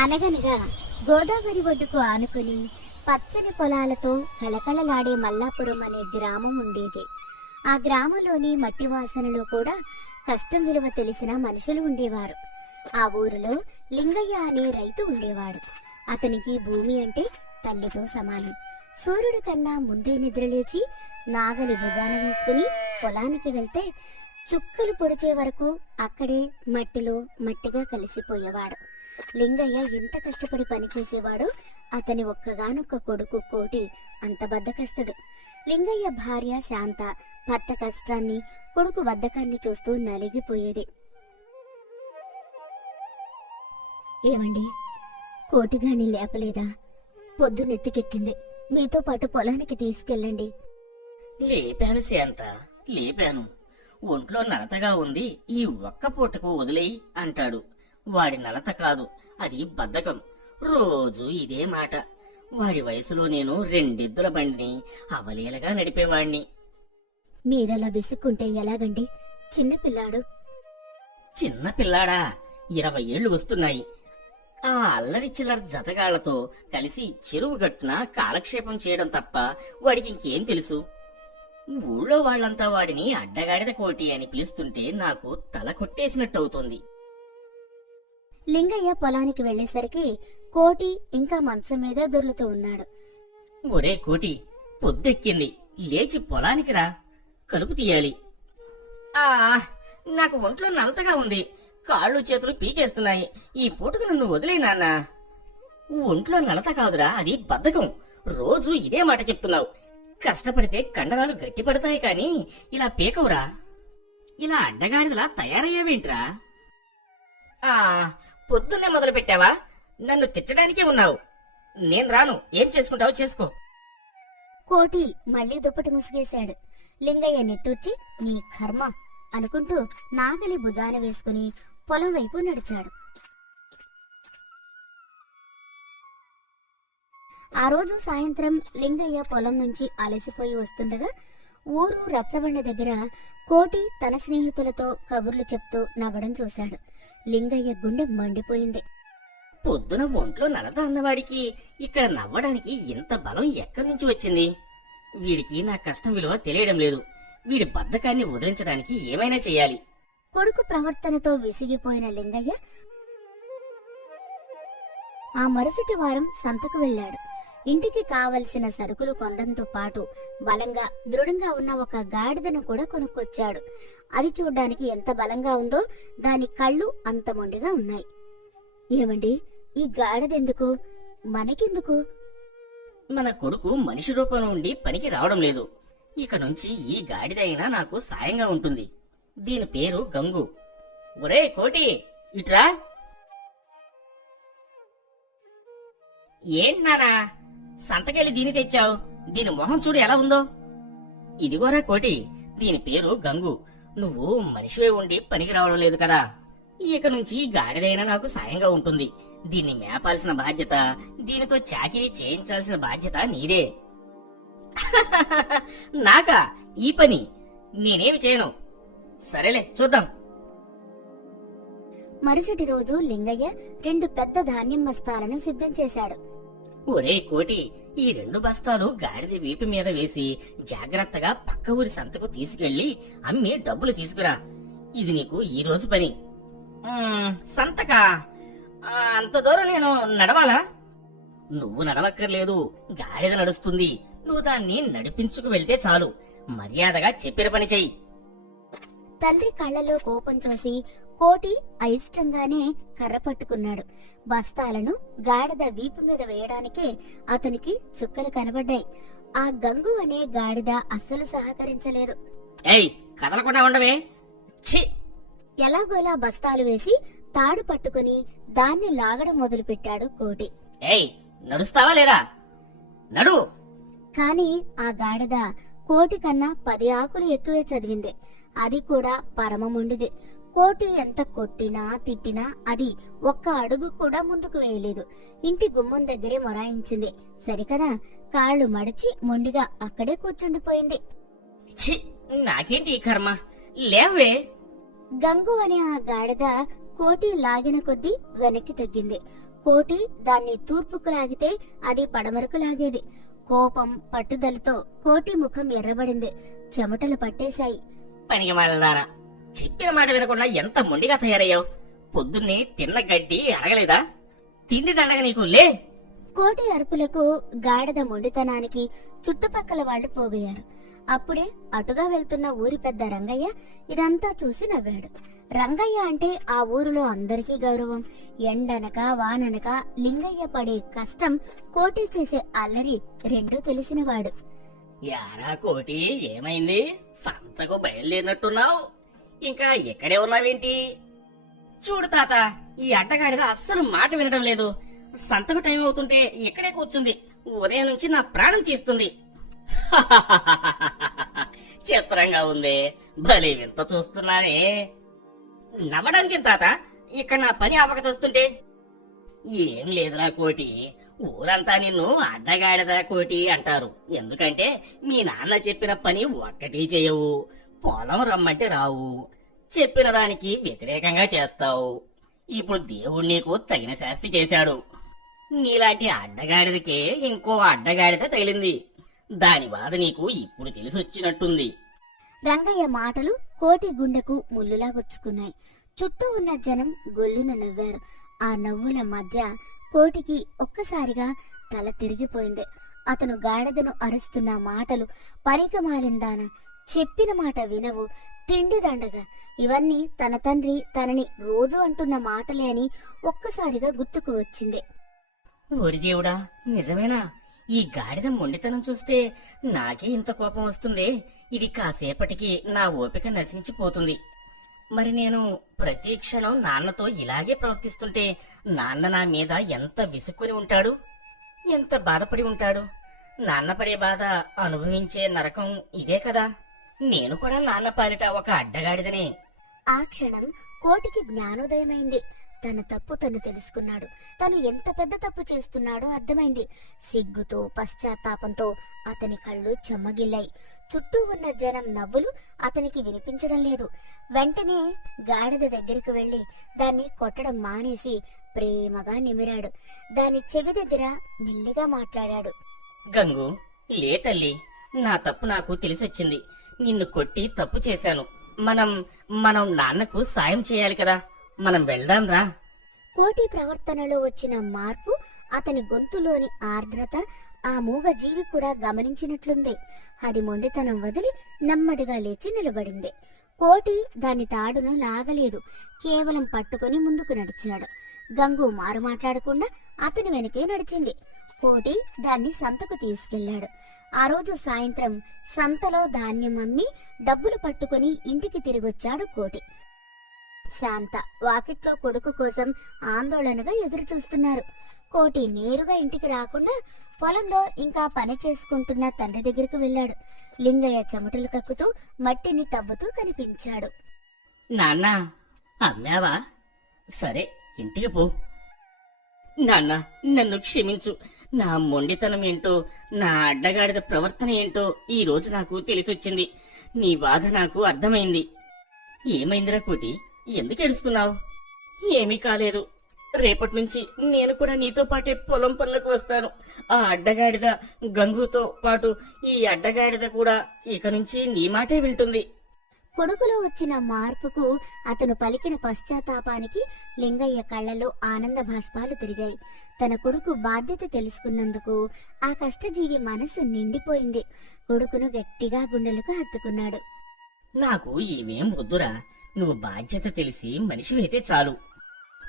అనగనగా గోదావరి ఒడ్డుకు ఆనుకుని పచ్చని పొలాలతో కళకళలాడే మల్లాపురం అనే గ్రామం ఉండేది. ఆ గ్రామంలోని మట్టి వాసనలో కూడా కష్టం విలువ తెలిసిన మనుషులు ఉండేవారు. ఆ ఊరిలో లింగయ్య అనే రైతు ఉండేవాడు. అతనికి భూమి అంటే తల్లితో సమానం. సూర్యుడి కన్నా ముందే నిద్రలేచి నాగలి భుజాన వేసుకుని పొలానికి వెళ్తే చుక్కలు పొడిచే వరకు అక్కడే మట్టిలో మట్టిగా కలిసిపోయేవాడు. లింగయ్య ఎంత కష్టపడి పనిచేసేవాడు. అతని ఒక్కగానొక్క కొడుకు కోటి అంత బద్ధకస్తుడు. లింగయ్య భార్య శాంత భర్త కష్టాన్ని, కొడుకు బద్ధకాన్ని చూస్తూ నలిగిపోయేది. ఏమండి, కోటిగాని లేపలేదా? పొద్దునెత్తికెక్కింది. మీతో పాటు పొలానికి తీసుకెళ్ళండి. లేపాను శాంత, లేపాను. ఒంట్లో నలతగా ఉంది, ఈ ఒక్క పూటకు వదిలేయి అంటాడు. వాడి నలత కాదు, అది బద్ధకం. రోజు ఇదే మాట. వాడి వయసులో నేను 2 ఎద్దుల బండిని అవలీలగా నడిపేవాణ్ణి. మీరలా విసుక్కుంటే ఎలాగండి? చిన్నపిల్లాడు. చిన్న పిల్లాడా? 20 ఏళ్లు వస్తున్నాయి. ఆ అల్లరి చిల్లర జతగాళ్లతో కలిసి చెరువు గట్టున కాలక్షేపం చేయడం తప్ప వాడికి ఇంకేం తెలుసు? ఊళ్ళో వాళ్లంతా వాడిని అడ్డగాడిద కోటి అని పిలుస్తుంటే నాకు తల కొట్టేసినట్టవుతోంది. లింగయ్య పొలానికి వెళ్లేసరికి కోటి ఇంకా మంచం మీద దొర్లుతూ ఉన్నాడు. ఒరే కోటి, పొద్దెక్కింది, లేచి పొలానికి రా, కలుపు తీయాలి. ఆ నాకు ఒంట్లో నలతగా ఉంది, కాళ్ళు చేతులు పీకేస్తున్నాయి. ఈ పూటకు నన్ను వదిలే నాన్నా. ఒంట్లో నలత కాదురా, అది బద్ధకం. రోజు ఇదే మాట చెప్తున్నావు. కష్టపడితే కండరాలు గట్టిపడతాయి కాని ఇలా పీకవురా. ఇలా అడ్డగాడిదలా తయారయ్యావేంట్రా? ఆ పొద్దున్నే మొదలు పెట్టావా? నన్ను తిట్టడానికే ఉన్నావు. నేను రాను, ఏం చేసుకుంటావో చేసుకో. కోటి మళ్లీ దుప్పటి ముసుగేశాడు. లింగయ్య నిట్టూర్చి నీ కర్మ అనుకుంటూ నాగలి భుజాన వేసుకుని పొలం వైపు నడిచాడు. ఆ రోజు సాయంత్రం లింగయ్య పొలం నుంచి అలసిపోయి వస్తుండగా ఊరు రచ్చబండ దగ్గర కోటి తన స్నేహితులతో కబుర్లు చెప్తూ నవ్వడం చూశాడు. లింగయ్య గుండె మండిపోయింది. పొద్దున ఒంట్లో నలత అన్నవాడికి ఇక్కడ నవ్వడానికి ఇంత బలం ఎక్కడి నుంచి వచ్చింది? వీడికి నా కష్టం విలువ తెలియడం లేదు. వీడి బద్ధకాన్ని వదిలించడానికి ఏమైనా చెయ్యాలి. కొడుకు ప్రవర్తనతో విసిగిపోయిన లింగయ్య ఆ మరుసటి వారం సంతకు వెళ్లాడు. ఇంటికి కావలసిన సరుకులు కొనడంతో పాటు బలంగా దృఢంగా ఉన్న ఒక గాడిదను కూడా కొనుక్కొచ్చాడు. అది చూడ్డానికి ఎంత బలంగా ఉందో దాని కళ్ళు అంత మొండిగా ఉన్నాయి. ఏమండి, ఈ గాడిదెందుకు? మనకెందుకు? మన కొడుకు మనిషి రూపంలో ఉండి పనికి రావడం లేదు. ఇక నుంచి ఈ గాడిదైనా నాకు సాయంగా ఉంటుంది. దీని పేరు గంగు. ఒరే కోటి, ఇట్రా. ఏంటి నానా, సంతకెళ్ళి దీని తెచ్చావు? దీని మొహం చూడు ఎలా ఉందో. ఇదిగోరా కోటి, దీని పేరు గంగు. నువ్వు మనిషివే ఉండి పనికి రావడం లేదు కదా. ఇక నుంచి గాడిదైనా నాకు సాయంగా ఉంటుంది. దీన్ని మేపాల్సిన బాధ్యత, దీనితో చాకిరీ చేయించాల్సిన బాధ్యత నీదే. నాకా ఈ పని? నేనేమి చేయను. సరేలే, చూద్దాం. మరుసటి రోజు లింగయ్య 2 పెద్ద ధాన్యం బస్తాలను సిద్ధం చేశాడు. ఒరే కోటి, ఈ 2 బస్తాలు గాడిద వీపు మీద వేసి జాగ్రత్తగా పక్క ఊరి సంతకు తీసుకెళ్లి అమ్మి డబ్బులు తీసుకురా. ఇది నీకు ఈ రోజు పని. సంతకా? అంత దూరం నేను నడవాలా? నువ్వు నడవక్కర్లేదు, గాడిద నడుస్తుంది. నువ్వు దాన్ని నడిపించుకు వెళ్తే చాలు. మర్యాదగా చెప్పిన పని చెయ్యి. తండ్రి కళ్ళలో కోపం చూసి కోటి అయిష్టంగానే కర్ర పట్టుకున్నాడు. బస్తాలను గాడిద వీపు మీద వేయడానికే అతనికి చుక్కలు కనబడ్డాయి. ఆ గంగు అనే గాడిద అస్సలు సహకరించలేదు. ఏయ్, కదలకుండా ఉండవే. ఛీ! ఎలాగోలా బస్తాలు వేసి తాడు పట్టుకుని దాన్ని లాగడం మొదలుపెట్టాడు కోటి. ఏయ్, నడుస్తావా లేదా? నడు. కాని ఆ గాడిద కోటి కన్నా 10 ఆకులు ఎక్కువే చదివింది. అది కూడా పరమముండిది. కోటి ఎంత కొట్టినా తిట్టినా అది ఒక్క అడుగు కూడా ముందుకు వేయలేదు. ఇంటి గుమ్మం దగ్గరే మొరాయించింది. సరికదా, కాళ్లు మడిచి మొండిగా అక్కడే కూర్చుండిపోయింది. ఛీ, నాకేంటి ఈ కర్మ? లేవే. గంగు అనే ఆ గాడిద కోటి లాగిన కొద్దీ వెనక్కి తగ్గింది. కోటి దాన్ని తూర్పుకు లాగితే అది పడమరకు లాగేది. కోపం పట్టుదలతో కోటి ముఖం ఎర్రబడింది. చెమటలు పట్టేశాయి. పనికి మాలదారా, చెప్పిన మాట వినకుండా ఎంత మొండిగా తయారయ్యావు. పొద్దున్నే తిన్న గడ్డి అరగలేదా? తిండి దండగ నీకు లే. కోటి అరుపులకు గాడిద మొండితనానికి చుట్టుపక్కల వాళ్లు పోగయ్యారు. అప్పుడే అటుగా వెళ్తున్న ఊరి పెద్ద రంగయ్య ఇదంతా చూసి నవ్వాడు. రంగయ్య అంటే ఆ ఊరిలో అందరికీ గౌరవం. ఎండనక వాననక లింగయ్య పడే కష్టం, కోటి చేసే అల్లరి రెండూ తెలిసినవాడు. యారా కోటి, ఏమైంది? సంతకు బయలుదేరినట్టున్నావు. ఇంకా ఇక్కడే ఉన్నావేంటి? చూడు తాత, ఈ అడ్డగాడిద అస్సలు మాట వినడం లేదు. సంతకు టైం అవుతుంటే ఇక్కడే కూర్చుంది. ఉదయం నుంచి నా ప్రాణం తీస్తుంది. చిత్రంగా ఉంది. భలే వింత చూస్తున్నానే. నవ్వడానికి తాత, ఇక్కడ నా పని ఆపక చూస్తుంటే. ఏం లేదురా కోటి, ఊరంతా నిన్ను అడ్డగాడిద కోటి అంటారు. ఎందుకంటే మీ నాన్న చెప్పిన పని ఒక్కటి చేయవు. పొలం రమ్మంటే రావు. చెప్పిన దానికి వ్యతిరేకంగా చేస్తావు. ఇప్పుడు దేవుడు నీకు తగిన శాస్తి చేశాడు. నీలాంటి అడ్డగాడిదకే ఇంకో అడ్డగాడిద తగిలింది. దాని బాధ నీకు ఇప్పుడు తెలిసొచ్చినట్టుంది. రంగయ్య మాటలు కోటి గుండెకు ముల్లులా గుచ్చుకున్నాయి. చుట్టూ ఉన్న జనం గొల్లున నవ్వారు. ఆ నవ్వుల మధ్య కోటికి ఒక్కసారిగా తల తిరిగిపోయింది. అతను గాడిదను అరుస్తున్న మాటలు, పరికమాలిందాన, చెప్పిన మాట వినవు, తిండి దండగా, ఇవన్నీ తన తండ్రి తనని రోజు అంటున్న మాటలే అని ఒక్కసారిగా గుర్తుకు వచ్చింది. ఓరి దేవుడా, నిజమేనా? ఈ గాడిద మొండితనం చూస్తే నాకే ఇంత కోపం వస్తుంది. ఇది కాసేపటికి నా ఓపిక నశించిపోతుంది. మరి నేను ప్రతి క్షణం నాన్నతో ఇలాగే ప్రవర్తిస్తుంటే నాన్న నా మీద ఎంత విసుక్కుని ఉంటాడు, ఎంత బాధపడి ఉంటాడు. నాన్న పడే బాధ అనుభవించే నరకం ఇదే కదా. నేను కూడా నాన్న పాలిట ఒక అడ్డగాడిదనే. ఆ క్షణం కోటికి జ్ఞానోదయమైంది. తన తప్పు తను తెలుసుకున్నాడు. తను ఎంత పెద్ద తప్పు చేస్తున్నాడో అర్థమైంది. సిగ్గుతో పశ్చాత్తాపంతో అతని కళ్ళు చెమ్మగిల్లాయి. చుట్టూ ఉన్న జనం నవ్వులు అతనికి వినిపించడం లేదు. వెంటనే గాడిద దగ్గరికి వెళ్లి దాన్ని కొట్టడం మానేసి ప్రేమగా నిమిరాడు. దాని చెవి దగ్గర మెల్లిగా మాట్లాడాడు. గంగు, లే తల్లి, నా తప్పు నాకు తెలిసొచ్చింది. నిన్ను కొట్టి తప్పు చేశాను. మనం నాన్నకు సాయం చేయాలి కదా. మనం వెళ్దాం రా. కోటి ప్రవర్తనలో వచ్చిన మార్పు, అతని గొంతులోని ఆర్ద్రత ఆ మూగ జీవి కూడా గమనించినట్లుంది. అది మొండితనం వదిలి నెమ్మదిగా లేచి నిలబడింది. కోటి దాని తాడును లాగలేదు. కేవలం పట్టుకుని ముందుకు నడిచాడు. గంగు మారు మాట్లాడకుండా అతని వెనకే నడిచింది. కోటి దాన్ని సంతకు తీసుకెళ్లాడు. ఆ రోజు సాయంత్రం సంతలో ధాన్యం అమ్మి డబ్బులు పట్టుకుని ఇంటికి తిరిగొచ్చాడు కోటి. శాంత వాకిట్లో కొడుకు కోసం ఆందోళనగా ఎదురు చూస్తున్నారు. కోటి నేరుగా ఇంటికి రాకుండా పొలంలో ఇంకా పని చేసుకుంటున్న తండ్రి దగ్గరకు వెళ్ళాడు. లింగయ్య చెమటలు కక్కుతూ మట్టిని తవ్వుతూ కనిపించాడు. నాన్న, అమ్మావా? సరే, ఇంటికి పో. నాన్న, నన్ను క్షమించు. నా మొండితనం ఏంటో, నా అడ్డగాడిద ప్రవర్తన ఏంటో ఈ రోజు నాకు తెలిసొచ్చింది. నీ బాధ నాకు అర్థమైంది. ఏమైందిరా కోటి, ఎందుకు ఏడుస్తున్నావు? ఏమీ కాలేదు. రేపటి నుంచి నేను కూడా నీతో పాటే పొలం పనులకు వస్తాను. ఆ అడ్డగాడిద గంగుతో పాటు ఈ అడ్డగాడిద కూడా ఇక నుంచి నీ మాటే వింటుంది. కొడుకులో వచ్చిన మార్పుకు, అతను పలికిన పశ్చాత్తాపానికి లింగయ్య కళ్ళలో ఆనంద భాష్పాలు తిరిగాయి. తన కొడుకు బాధ్యత తెలుసుకున్నందుకు ఆ కష్టజీవి మనసు నిండిపోయింది. కొడుకును గట్టిగా గుండెలకు హత్తుకున్నాడు. నాకు ఏమేం వద్దురా, నువ్వు బాధ్యత తెలిసి మనిషివైతే చాలు.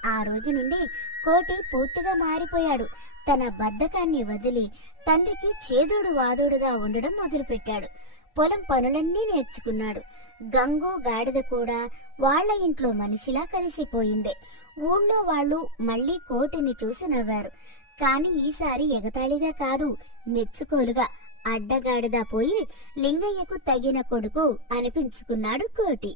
ఆ రోజు నుండి కోటి పూర్తిగా మారిపోయాడు. తన బద్ధకాన్ని వదిలి తండ్రికి చేదోడు వాదోడుగా ఉండడం మొదలుపెట్టాడు. పొలం పనులన్నీ నేర్చుకున్నాడు. గంగు గాడిద కూడా వాళ్ల ఇంట్లో మనిషిలా కలిసిపోయింది. ఊళ్ళో వాళ్ళు మళ్లీ కోటిని చూసి నవ్వారు. కాని ఈసారి ఎగతాళిగా కాదు, మెచ్చుకోలుగా. అడ్డగాడిద పోయి లింగయ్యకు తగిన కొడుకు అనిపించుకున్నాడు కోటి.